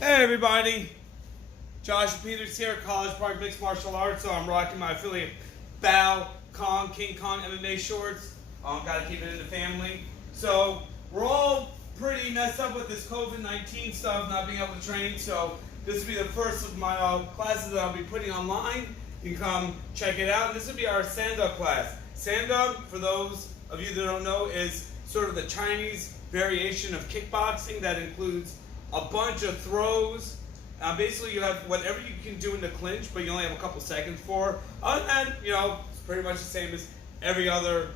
Hey everybody, Josh Peters here, College Park Mixed Martial Arts. So I'm rocking my affiliate Bao Kong King Kong MMA shorts. Gotta keep it in the family. So we're all pretty messed up with this COVID-19 stuff, not being able to train. So this will be the first of my classes that I'll be putting online. You can come check it out. This will be our Sanda class. Sanda, for those of you that don't know, is sort of the Chinese variation of kickboxing that includes a bunch of throws. Basically, you have whatever you can do in the clinch, but you only have a couple seconds for. Other than that, it's pretty much the same as every other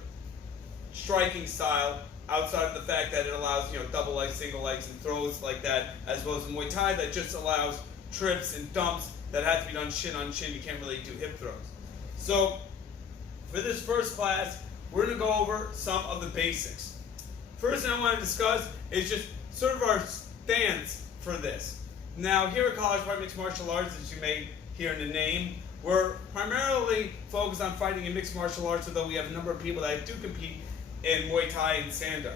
striking style, outside of the fact that it allows, double legs, single legs, and throws like that, as well as Muay Thai that just allows trips and dumps that have to be done shin on shin. You can't really do hip throws. So, for this first class, we're going to go over some of the basics. First thing I want to discuss is just sort of our stance for this. Now, here at College Park Mixed Martial Arts, as you may hear in the name, we're primarily focused on fighting in mixed martial arts, although we have a number of people that do compete in Muay Thai and Sanda.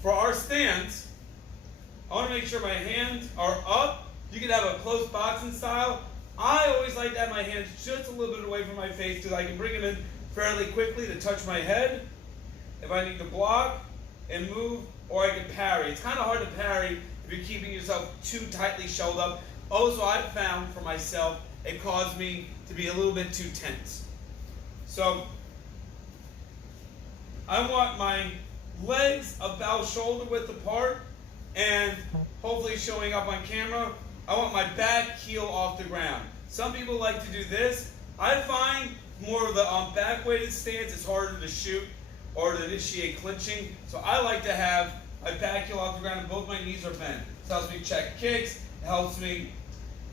For our stance, I want to make sure my hands are up. You can have a close boxing style. I always like to have my hands just a little bit away from my face so I can bring them in fairly quickly to touch my head if I need to block and move, or I can parry. It's kind of hard to parry if you're keeping yourself too tightly shelled up. Also, I've found for myself, it caused me to be a little bit too tense. So, I want my legs about shoulder width apart, and hopefully showing up on camera. I want my back heel off the ground. Some people like to do this. I find more of the back weighted stance is harder to shoot or to initiate clinching. So I like to have my back heel off the ground and both my knees are bent. It helps me check kicks. It helps me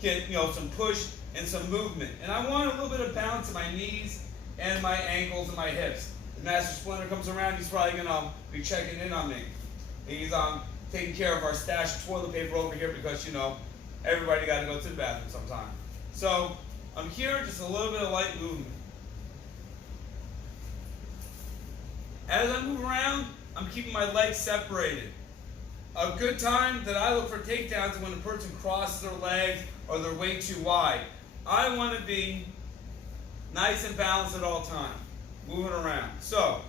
get some push and some movement. And I want a little bit of balance in my knees and my ankles and my hips. If Master Splinter comes around, he's probably gonna be checking in on me. He's taking care of our stash of toilet paper over here because everybody got to go to the bathroom sometime. So I'm here, just a little bit of light movement. As I move around, I'm keeping my legs separated. A good time that I look for takedowns is when a person crosses their legs or they're way too wide. I want to be nice and balanced at all times, moving around. So,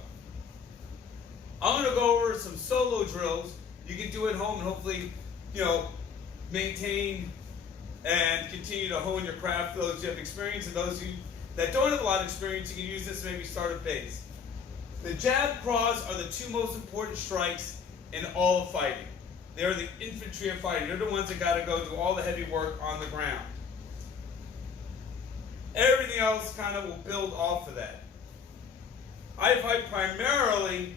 I'm going to go over some solo drills. You can do at home and hopefully, maintain and continue to hone your craft for those who have experience, and those of you that don't have a lot of experience, you can use this to maybe start a base. The jab, cross are the two most important strikes in all of fighting. They're the infantry of fighting. They're the ones that got to go do all the heavy work on the ground. Everything else kind of will build off of that. I fight primarily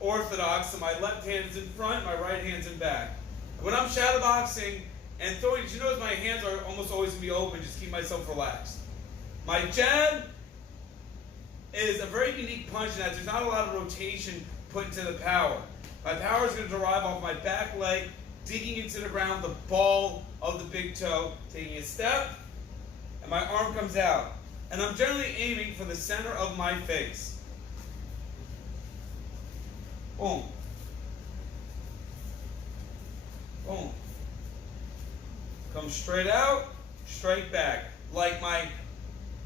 orthodox, so my left hand is in front, my right hand's in back. When I'm shadowboxing and throwing, you notice my hands are almost always going to be open, just keep myself relaxed. My jab is a very unique punch in that there's not a lot of rotation put into the power. My power is going to derive off my back leg, digging into the ground, the ball of the big toe, taking a step, and my arm comes out. And I'm generally aiming for the center of my face. Boom. Boom. Come straight out, straight back. Like my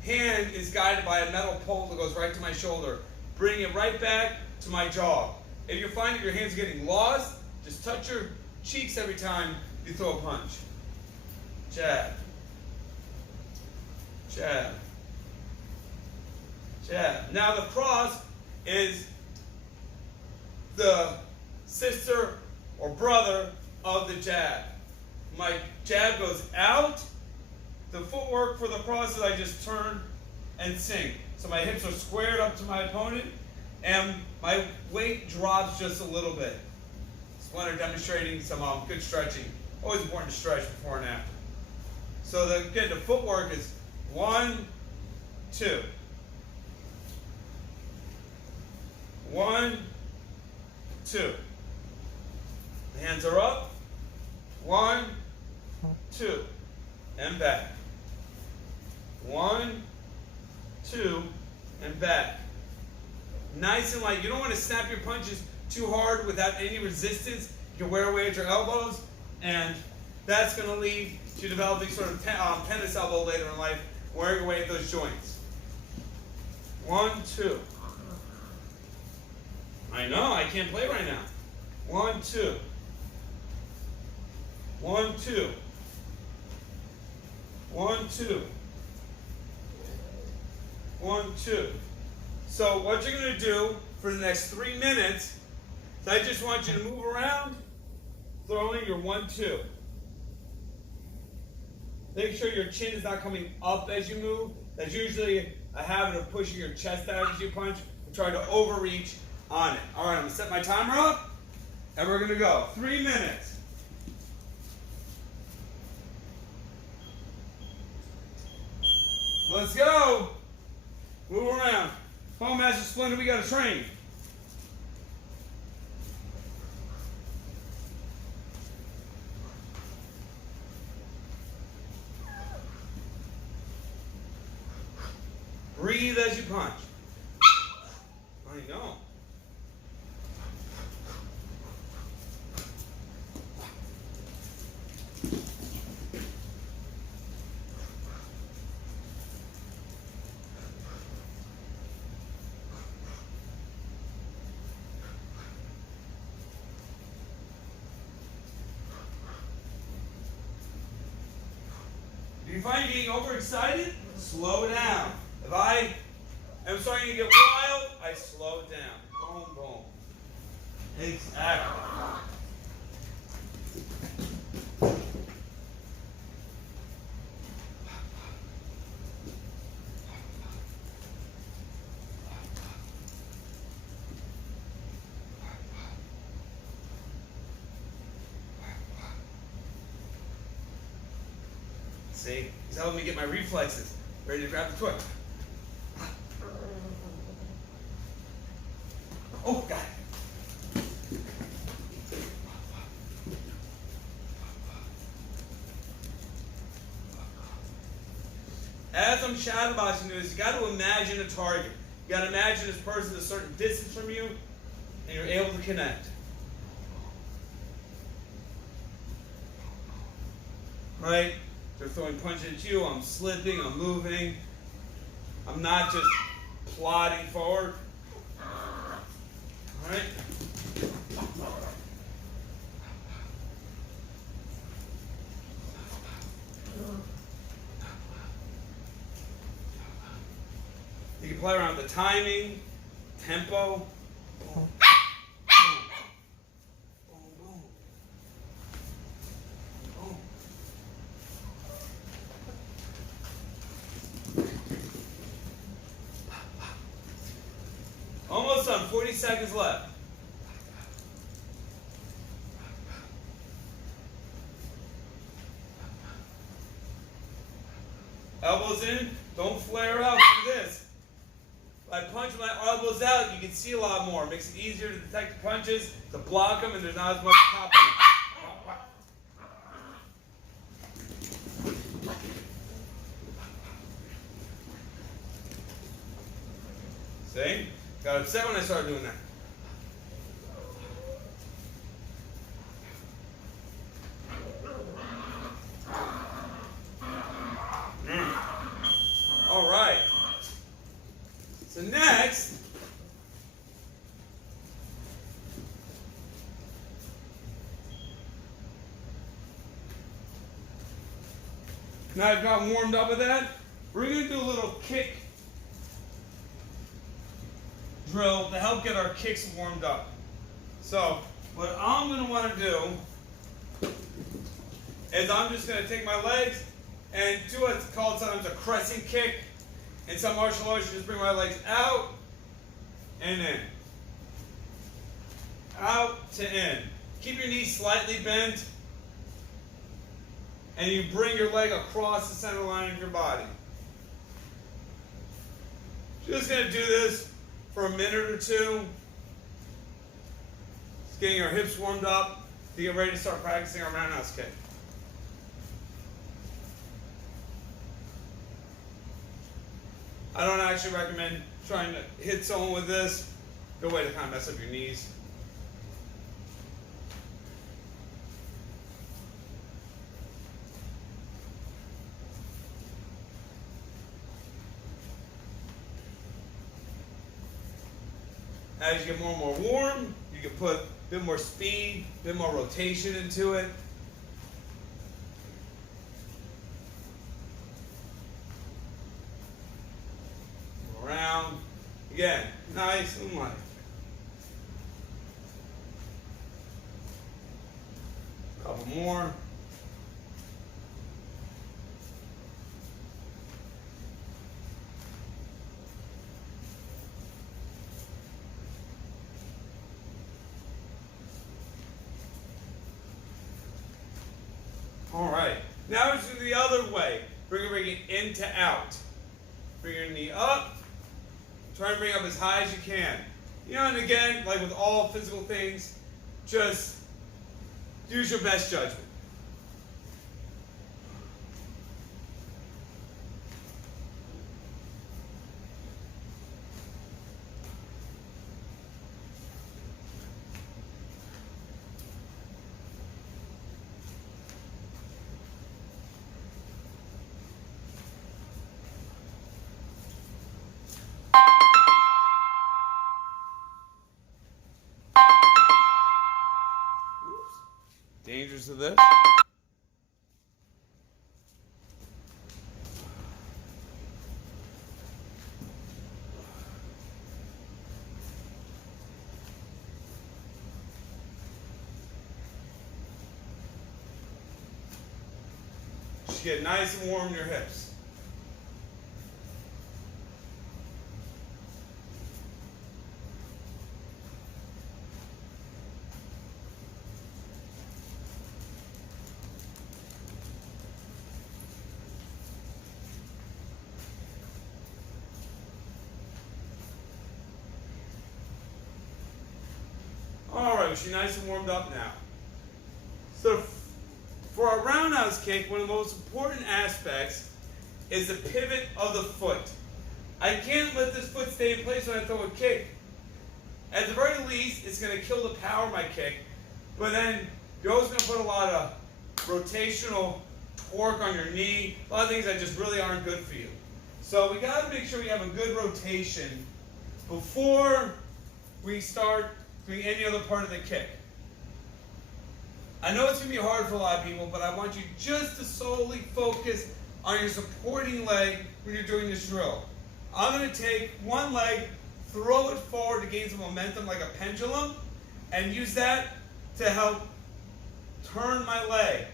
hand is guided by a metal pole that goes right to my shoulder. Bring it right back to my jaw. If you're finding your hands getting lost, just touch your cheeks every time you throw a punch. Jab. Jab. Jab. Now the cross is the sister or brother of the jab. My jab goes out. The footwork for the cross is I just turn and sink. So my hips are squared up to my opponent and my weight drops just a little bit. Splinter demonstrating some good stretching. Always important to stretch before and after. So again, the footwork is 1, 2. 1, 2. The hands are up. 1, 2. And back. 1, 2, and back. Nice and light. You don't want to snap your punches too hard without any resistance. You can wear away at your elbows. And that's going to lead to developing sort of tennis elbow later in life, wearing away at those joints. 1, 2. I know, I can't play right now. 1, 2. 1, 2. 1, 2. 1, 2. So what you're going to do for the next 3 minutes is I just want you to move around, throwing your 1, 2. Make sure your chin is not coming up as you move. That's usually a habit of pushing your chest out as you punch and try to overreach on it. All right, I'm going to set my timer up, and we're going to go. 3 minutes. Let's go. Move around. Come on, Master Splinter, we got to train. Breathe as you punch. I know. If you find you getting overexcited, slow down. If I am starting to get wild, I slow it down. Boom, boom. Exactly. See? He's helping me get my reflexes ready to grab the toy. Oh, God. As I'm shadowboxing this, you got to imagine a target. You got to imagine this person a certain distance from you, and you're able to connect. Right? They're throwing punches at you. I'm slipping. I'm moving. I'm not just plodding forward. All right? You can play around with the timing, tempo. Boom. Almost done, 40 seconds left. Elbows in, don't flare out like this. If I punch my elbows out, you can see a lot more. It makes it easier to detect the punches, to block them, and there's not as much pop in it. See? Got upset when I started doing that. All right. So next, now I've got warmed up with that, we're going to do a little kick drill to help get our kicks warmed up. So what I'm going to want to do is I'm just going to take my legs and do what's called sometimes a crescent kick. In some martial arts, you just bring my legs out and in. Out to in. Keep your knees slightly bent, and you bring your leg across the center line of your body. Just going to do this for a minute or two. Just getting our hips warmed up to get ready to start practicing our roundhouse kick. I don't actually recommend trying to hit someone with this. Good way to kind of mess up your knees. As you get more and more warm, you can put a bit more speed, a bit more rotation into it. Around. Again, nice and light. Couple more. All right. Now let's do the other way. Bring it in to out. Bring your knee up. Try and bring it up as high as you can. You know, and again, like with all physical things, just use your best judgment. Dangers of this. Just get nice and warm in your hips. All right, she's nice and warmed up now. So for our roundhouse kick, one of the most important aspects is the pivot of the foot. I can't let this foot stay in place when I throw a kick. At the very least, it's going to kill the power of my kick, but then you're always going to put a lot of rotational torque on your knee, a lot of things that just really aren't good for you. So we got to make sure we have a good rotation before we start doing any other part of the kick. I know it's going to be hard for a lot of people, but I want you just to solely focus on your supporting leg when you're doing this drill. I'm going to take one leg, throw it forward to gain some momentum like a pendulum, and use that to help turn my leg.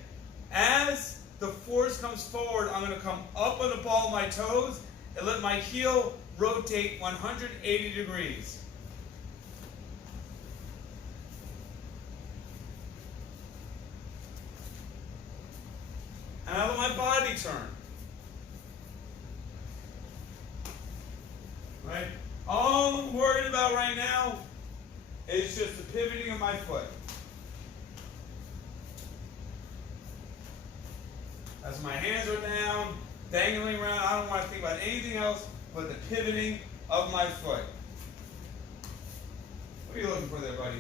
As the force comes forward, I'm going to come up on the ball of my toes and let my heel rotate 180 degrees. And I let my body turn. Right? All I'm worried about right now is just the pivoting of my foot. As my hands are down, dangling around, I don't want to think about anything else but the pivoting of my foot. What are you looking for there, buddy?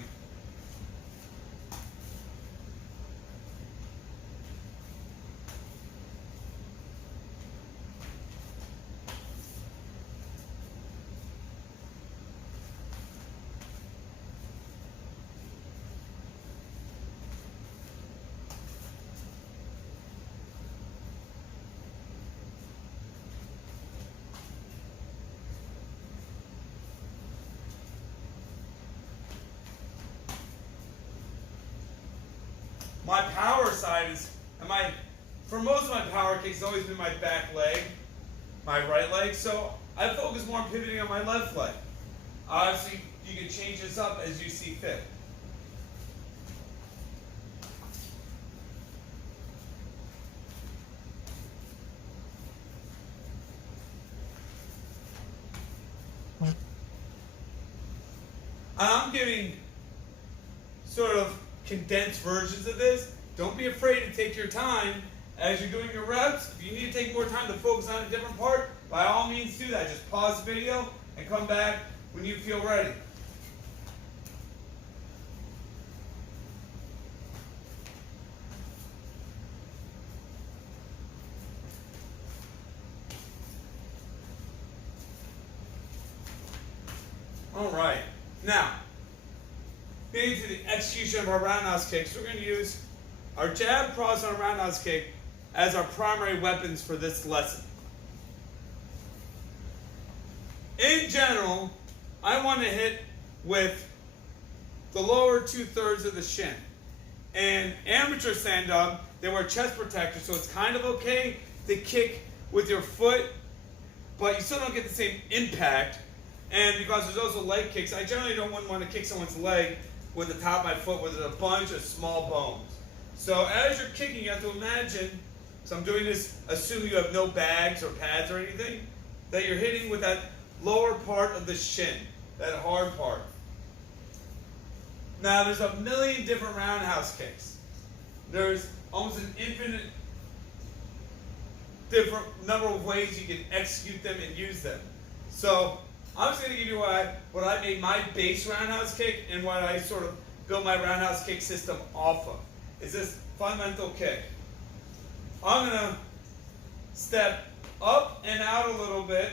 My power side is, for most of my power kicks, it's always been my back leg, my right leg. So I focus more on pivoting on my left leg. Obviously, you can change this up as you see fit. I'm giving sort of condensed versions of this. Don't be afraid to take your time as you're doing your reps. If you need to take more time to focus on a different part, by all means do that. Just pause the video and come back when you feel ready. All right. Now, getting to the execution of our roundhouse kicks, we're going to use our jab, cross, and our roundhouse kick as our primary weapons for this lesson. In general, I want to hit with the lower 2/3 of the shin. And amateur Sanda, they wear chest protectors, so it's kind of okay to kick with your foot, but you still don't get the same impact. And because there's also leg kicks, I generally don't want to kick someone's leg with the top of my foot where there's a bunch of small bones. So as you're kicking, you have to imagine, so I'm doing this, assume you have no bags or pads or anything, that you're hitting with that lower part of the shin, that hard part. Now there's a million different roundhouse kicks. There's almost an infinite different number of ways you can execute them and use them. So I'm just going to give you what I made my base roundhouse kick and what I sort of built my roundhouse kick system off of. Is this fundamental kick. I'm going to step up and out a little bit,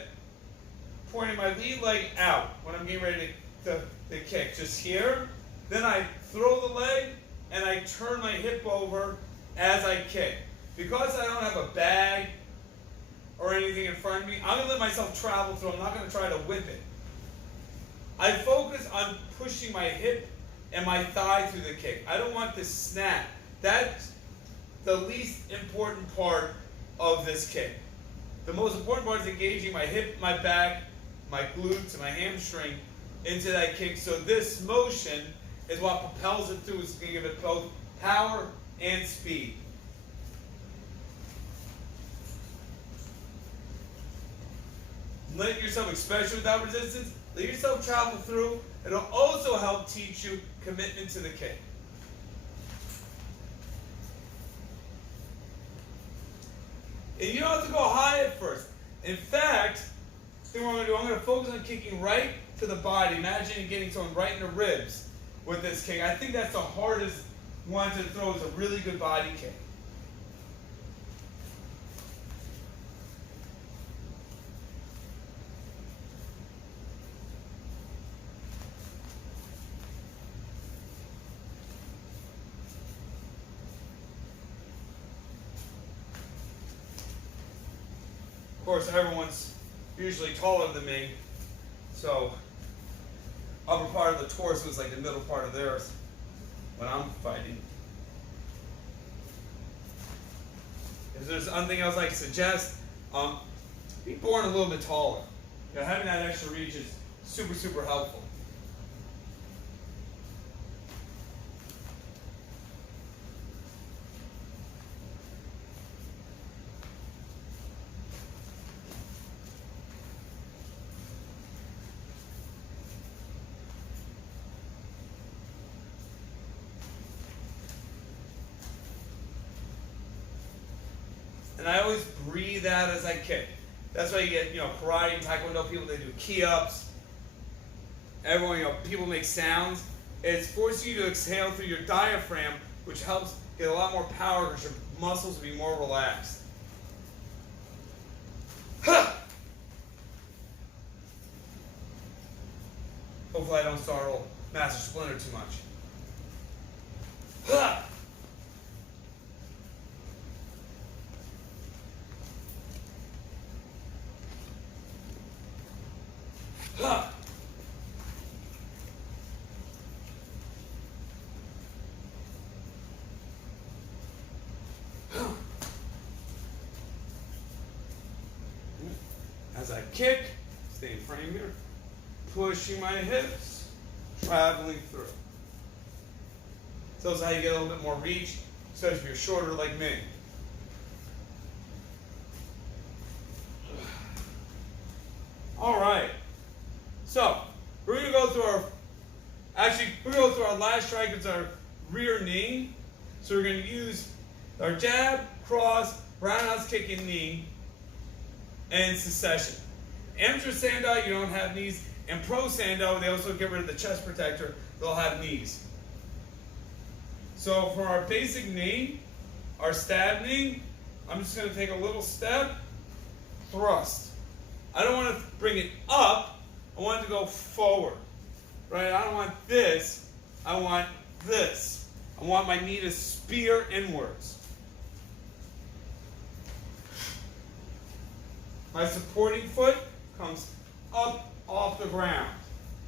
pointing my lead leg out when I'm getting ready to kick. Just here. Then I throw the leg and I turn my hip over as I kick. Because I don't have a bag or anything in front of me, I'm going to let myself travel through. I'm not going to try to whip it. I focus on pushing my hip and my thigh through the kick. I don't want this snap. That's the least important part of this kick. The most important part is engaging my hip, my back, my glutes, and my hamstring into that kick. So this motion is what propels it through. It's going to give it both power and speed. Let yourself, especially without resistance, let yourself travel through. It'll also help teach you commitment to the kick. And you don't have to go high at first. In fact, the thing what I'm going to do, I'm going to focus on kicking right to the body. Imagine getting someone right in the ribs with this kick. I think that's the hardest one to throw. Is a really good body kick. Of course, everyone's usually taller than me, so upper part of the torso is like the middle part of theirs when I'm fighting. If there's anything else I can suggest, be born a little bit taller. You know, having that extra reach is super, super helpful. And I always breathe out as I kick. That's why you get, karate and taekwondo people, they do key-ups. Everyone, people make sounds. It's forcing you to exhale through your diaphragm, which helps get a lot more power because your muscles will be more relaxed. Ha! Hopefully I don't startle Master Splinter too much. Ha! Ha! As I kick, stay in frame here, pushing my hips, traveling through. So that's how you get a little bit more reach, especially if you're shorter like me. All right. So we're going to go through our last strike. It's our rear knee. So we're going to use our jab, cross, roundhouse kick, and knee, and succession. Amateur Sanda, you don't have knees. And pro Sanda, they also get rid of the chest protector. They'll have knees. So for our basic knee, our stab knee, I'm just going to take a little step, thrust. I don't want to bring it up. I want it to go forward. right? I don't want this. I want this. I want my knee to spear inwards. My supporting foot comes up off the ground.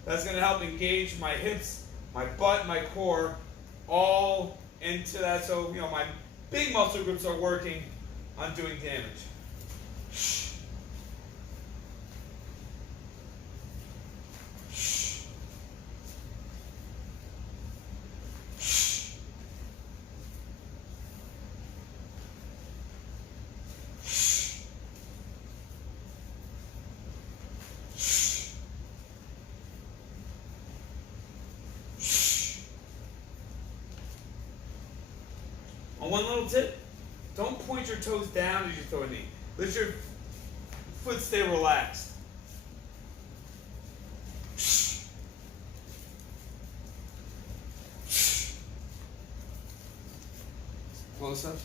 That's going to help engage my hips, my butt, my core, all into that. So, my big muscle groups are working on doing damage. One little tip, don't point your toes down as you throw a knee. Let your foot stay relaxed. Close up.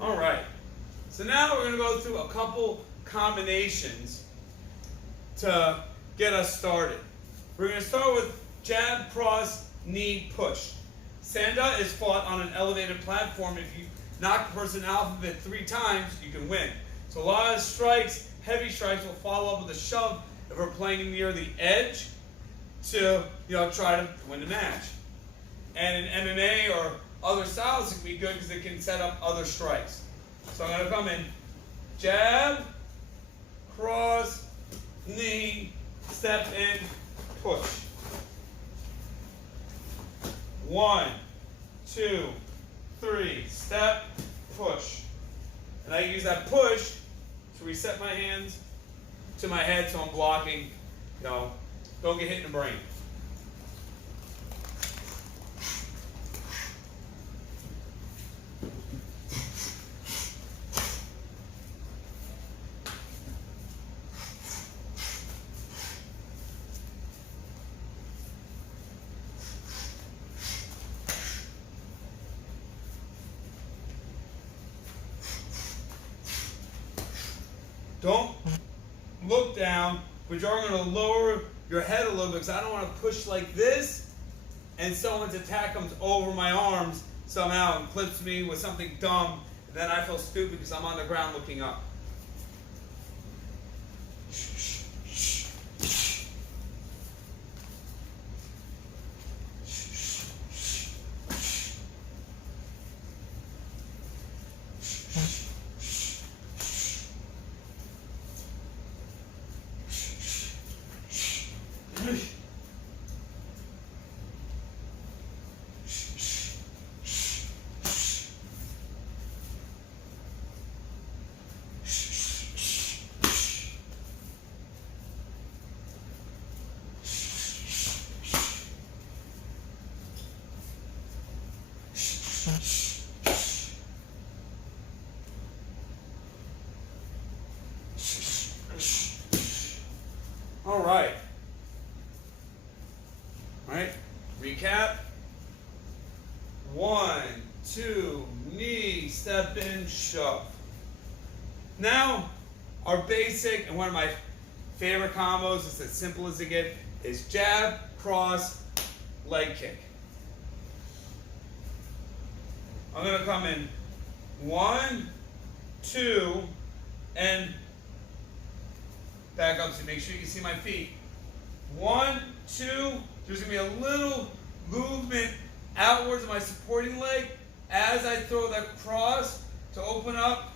All right. So now we're going to go through a couple combinations to get us started. We're going to start with jab, cross, knee, push. Sanda is fought on an elevated platform. If you knock the person out of it 3 times, you can win. So a lot of strikes, heavy strikes, will follow up with a shove if we're playing near the edge to try to win the match. And in MMA or other styles, it can be good because it can set up other strikes. So I'm going to come in, jab, cross, knee, step in, push. 1, 2, 3, step, push. And I use that push to reset my hands to my head so I'm blocking, don't get hit in the brain. Don't look down, but you're going to lower your head a little bit because I don't want to push like this and someone's attack comes over my arms somehow and clips me with something dumb. And then I feel stupid because I'm on the ground looking up. All right. Recap. 1, 2, knee, step in, shove. Now, our basic and one of my favorite combos, it's as simple as it gets, is jab, cross, leg kick. I'm going to come in 1, 2, and back up so make sure you can see my feet. 1, 2, there's going to be a little movement outwards of my supporting leg as I throw that cross to open up,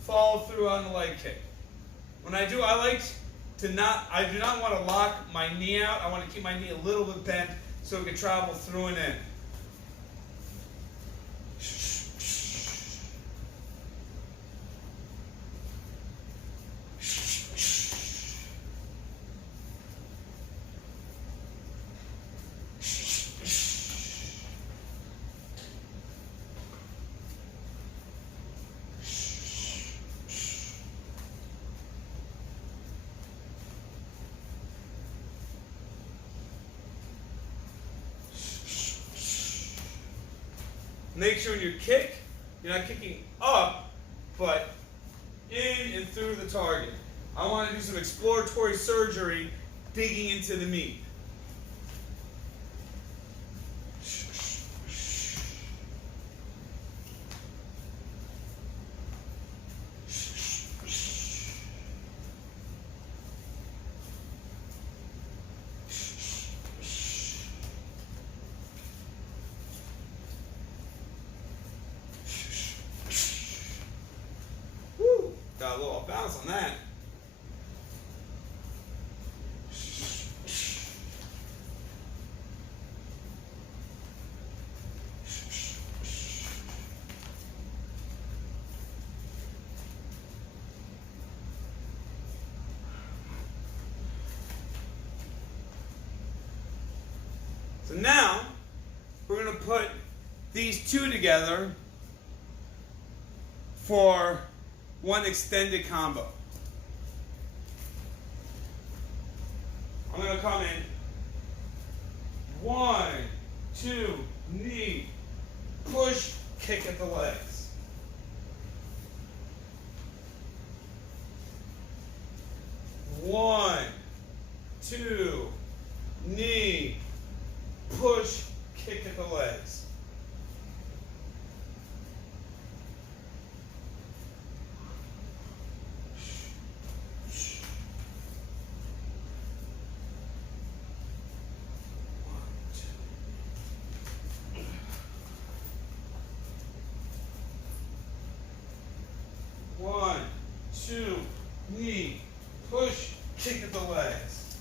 follow through on the leg kick. When I do, I do not want to lock my knee out. I want to keep my knee a little bit bent so it can travel through and in. make sure when you kick, you're not kicking up, but in and through the target. I want to do some exploratory surgery, digging into the meat. Woo! Got a little bounce on that. So now, we're going to put these two together for one extended combo. I'm going to come in 1, 2, knee, push, kick at the legs. 1, 2, knee, push, kick at the legs. One, two, knee, push, kick at the legs.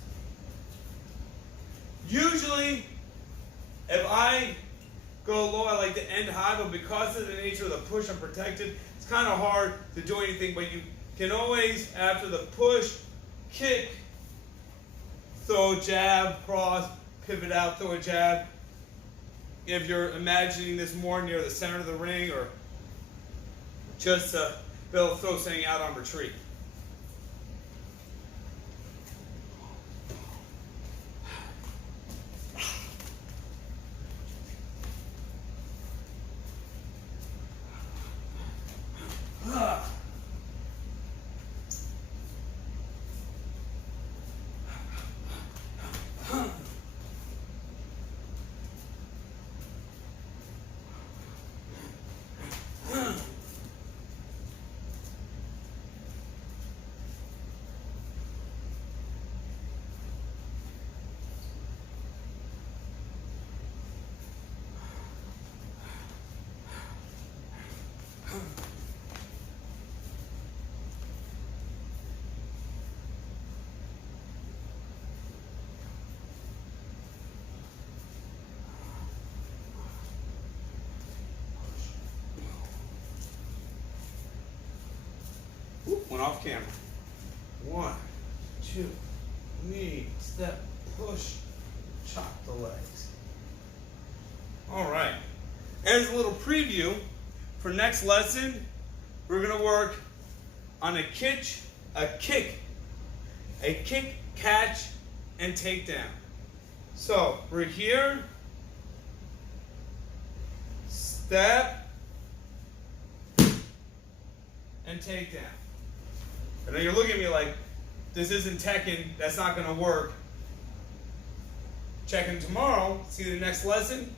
Usually, if I go low, I like to end high, but because of the nature of the push, I'm protected. It's kind of hard to do anything, but you can always, after the push, kick, throw a jab, cross, pivot out, throw a jab. If you're imagining this more near the center of the ring, or just be able to throw something out on retreat. Went off camera. 1, 2, knee, step, push, chop the legs. All right. As a little preview for next lesson, we're going to work on a kick, catch, and takedown. So we're here, step, and takedown. I know you're looking at me like, this isn't Tekken, that's not going to work. Check in tomorrow, see the next lesson,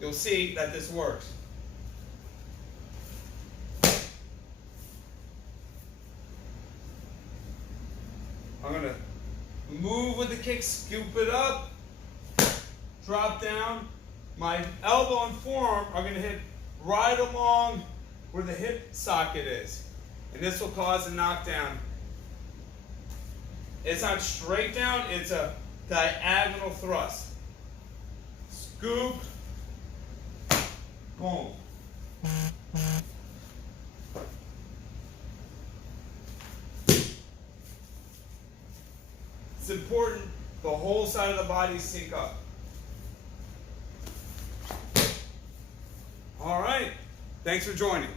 you'll see that this works. I'm going to move with the kick, scoop it up, drop down. My elbow and forearm are going to hit right along where the hip socket is. And this will cause a knockdown. It's not straight down, it's a diagonal thrust. Scoop, boom. It's important the whole side of the body sync up. All right, thanks for joining.